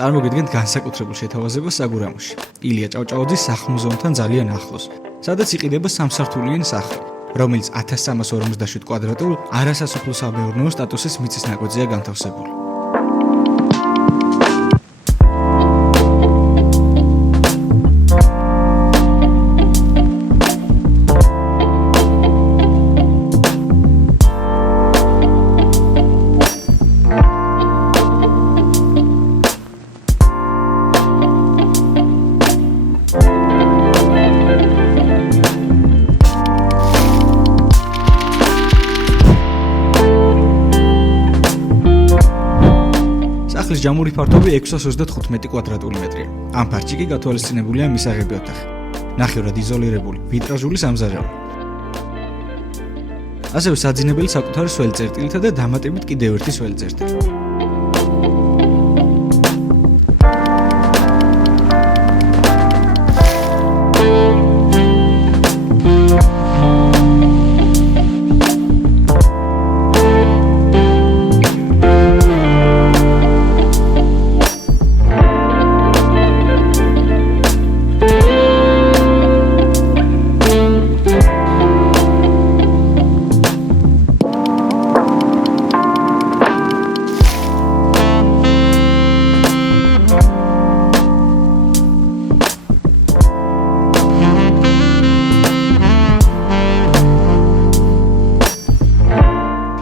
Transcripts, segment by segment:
წარმოგიდგენთ განსაკუთრებულ შეთავაზებას საგურამოში. ილია ჭავჭავაძის სახლ-მუზეუმთან ძალიან ახლოს, სადაც იყიდება სამსართულიანი სახლი, რომელიც 1347 კვადრატულ არასასოფლო სამეურნეო სტატუსის მიწის ნაკვეთზეა განთავსებული. სახლის ჯამური ფართობი 635 კვადრატული მეტრია. ამ ფართში კი გათვალისწინებულია მისაღები ოთახი, ნახევრად იზოლირებული ვიტრაჟული სამზარეულო. ასევე საძინებელი საკუთარი სველი წერტილითა და დამატებით კიდევ ერთი სველი წერტილი.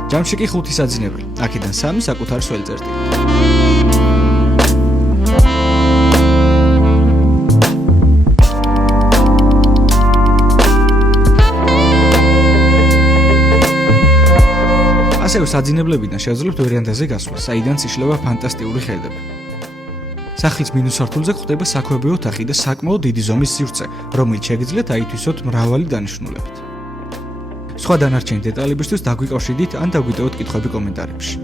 ჯამში კი 5 საძინებელი, აქედან 3 საკუთარი სველი წერტილი. ასევე საძინებლებიდან შევძლებთ ვერანდაზე გასვლა, საიდანაც იშლება ფანტასტიკური ხედები. სახლის მინუს სართულზე გვხვდება საქვეობი ოთახი და საკმაოდ დიდი ზომის სივრცე, რომელიც შეგიძლიათ აითვისოთ მრავალი დანიშნულებით. სხვა დანარჩენი დეტალებისთვის დაგვიკავშირდით ან დაგვიტევოთ კითხვები კომენტარებში.